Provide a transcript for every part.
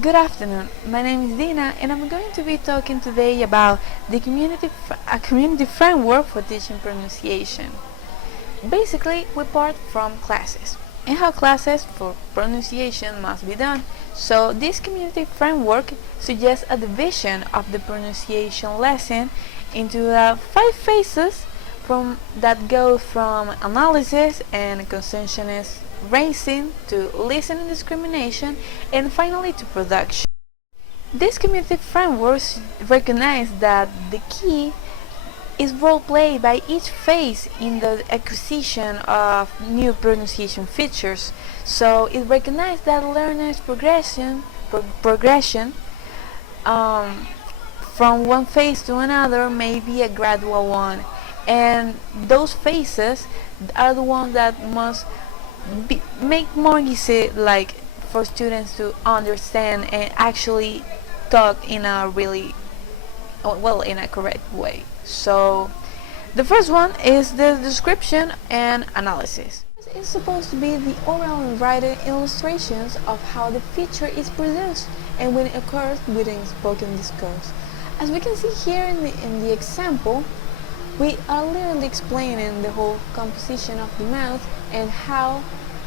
Good afternoon. My name is Dina, and I'm going to be talking today about a community framework for teaching pronunciation. Basically, we part from classes and how classes for pronunciation must be done. So, this community framework suggests a division of the pronunciation lesson into 5 phases that go from analysis and conscientious raising to listening discrimination and finally to production. These community frameworks recognize that the key is role played by each phase in the acquisition of new pronunciation features. So it recognizes that learners' progression um, from one phase to another may be a gradual one, and those phases are the ones that must make more easy, like for students to understand and actually talk in a really in a correct way. So the first one is the description and analysis. It's supposed to be the oral and written illustrations of how the feature is produced and when it occurs within spoken discourse. As we can see here in the example, we are literally explaining the whole composition of the mouth and how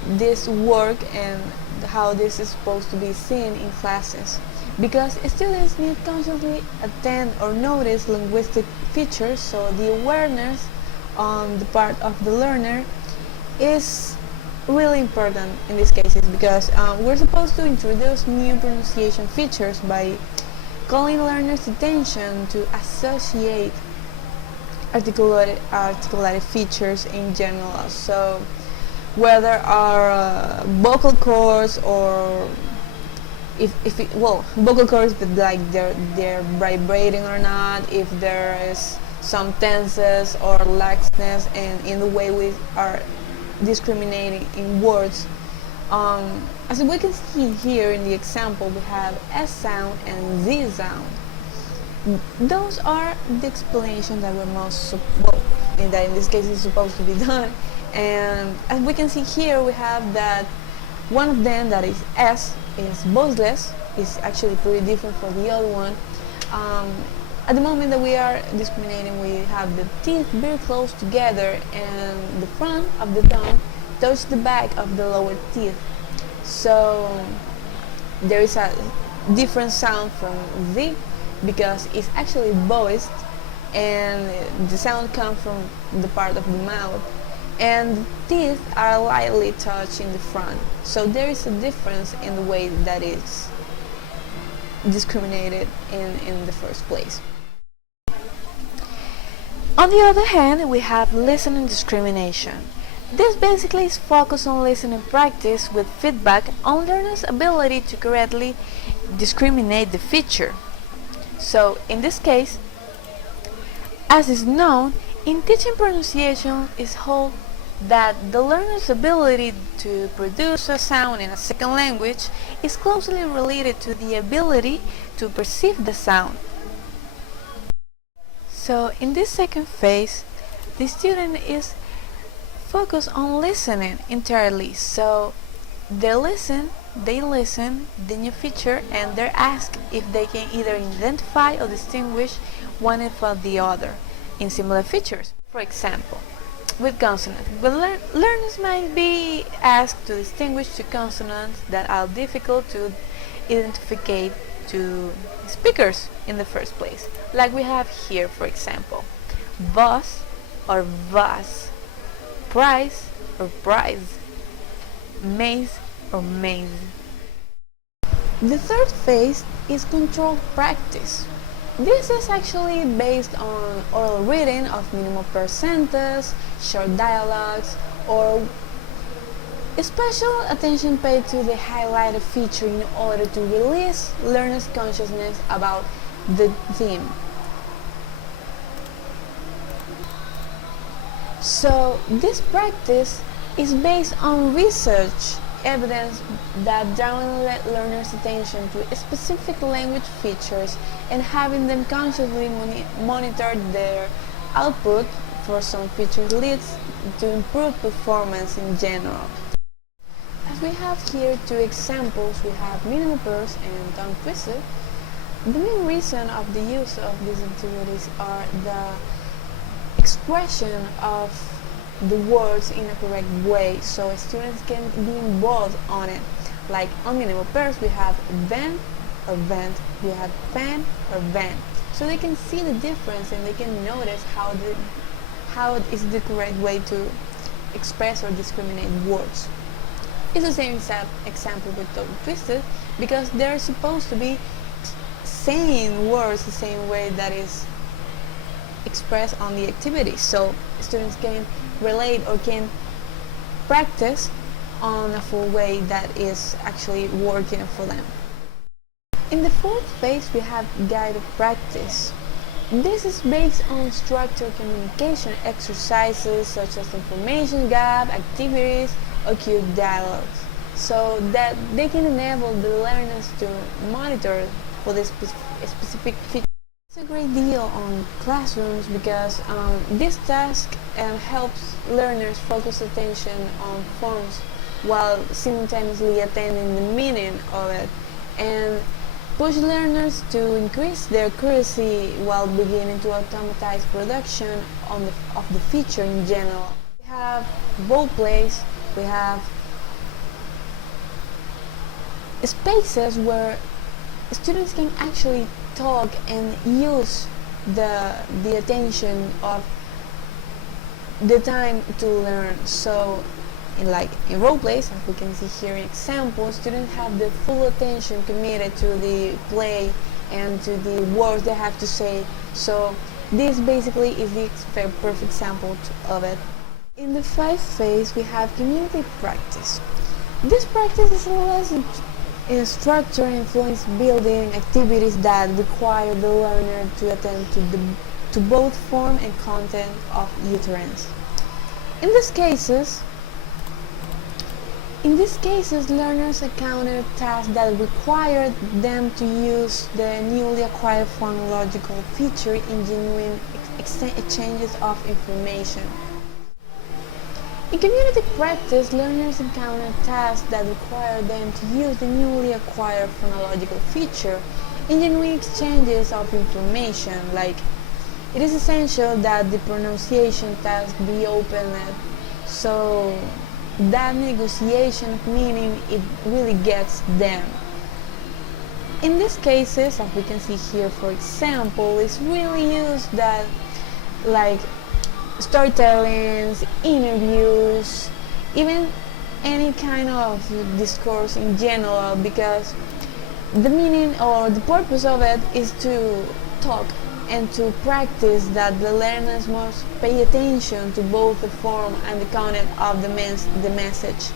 this work and how this is supposed to be seen in classes, because students need consciously attend or notice linguistic features, so the awareness on the part of the learner is really important in these cases, because we're supposed to introduce new pronunciation features by calling learners' attention to associate articulated features in general. So whether are vocal cords or vocal cords, but like they're vibrating or not, if there is some tenses or laxness and in the way we are discriminating in words. As we can see here in the example, we have S sound and Z sound. Those are the explanations that we're in this case is supposed to be done. And as we can see here, we have that one of them, that is S, is voiceless, is actually pretty different from the other one. At the moment that we are discriminating, we have the teeth very close together and the front of the tongue touch the back of the lower teeth. So there is a different sound from Z because it's actually voiced and the sound comes from the part of the mouth, and the teeth are lightly touched in the front. So there is a difference in the way that it's discriminated in the first place. On the other hand, we have listening discrimination. This basically is focused on listening practice with feedback on learners' ability to correctly discriminate the feature. So in this case, as is known, in teaching pronunciation is held that the learner's ability to produce a sound in a second language is closely related to the ability to perceive the sound. So in this second phase, the student is focused on listening entirely. So they listen the new feature, and they're asked if they can either identify or distinguish one from the other in similar features. For example, with consonants, learners might be asked to distinguish two consonants that are difficult to identify to speakers in the first place, like we have here, for example, bus or bus, price or prize, maze or maze. The third phase is controlled practice. This is actually based on oral reading of minimal percentages, short dialogues, or special attention paid to the highlighted feature in order to release learners' consciousness about the theme. So this practice is based on research evidence that drawing learners' attention to specific language features and having them consciously monitor their output for some features leads to improved performance in general. As we have here two examples. We have minimal pairs and tongue twister. The main reason of the use of these activities are the expression of the words in a correct way, so students can be involved on it. Like on minimal pairs, we have vent or vent, we have fan or van, so they can see the difference and they can notice how it is the correct way to express or discriminate words. It's the same example with tongue twisted, because they're supposed to be saying words the same way that is expressed on the activity, so students can relate or can practice on a full way that is actually working for them. In the fourth phase, we have guided practice. This is based on structured communication exercises such as information gap, activities, or cue dialogues, so that they can enable the learners to monitor for this specific feature. It's a great deal on classrooms because this task helps learners focus attention on forms while simultaneously attending the meaning of it, and push learners to increase their accuracy while beginning to automatize production of the feature in general. We have role plays, we have spaces where students can actually talk and use the attention of the time to learn. So in role plays, as we can see here in examples, students have the full attention committed to the play and to the words they have to say. So this basically is the perfect example of it. In the fifth phase, we have community practice. This practice is less structure influence building activities that require the learner to attend to both form and content of utterance. In these cases, learners encounter tasks that require them to use the newly acquired phonological feature in genuine exchanges of information. In community practice, learners encounter tasks that require them to use the newly acquired phonological feature in genuine exchanges of information, like it is essential that the pronunciation task be opened so that negotiation of meaning it really gets them. In these cases, as we can see here, for example, it's really used that like storytellings, interviews, even any kind of discourse in general, because the meaning or the purpose of it is to talk and to practice that the learners must pay attention to both the form and the content of the message,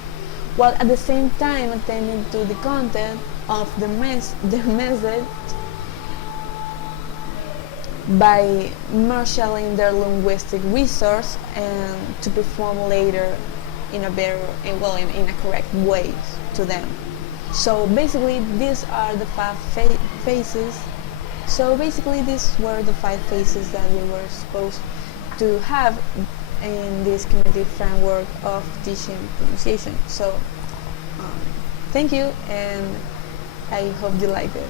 while at the same time attending to the content of the message by marshalling their linguistic resource and to perform later in a correct way to them. So basically these are the five phases. So basically these were the five phases that we were supposed to have in this community framework of teaching pronunciation. So thank you, and I hope you liked it.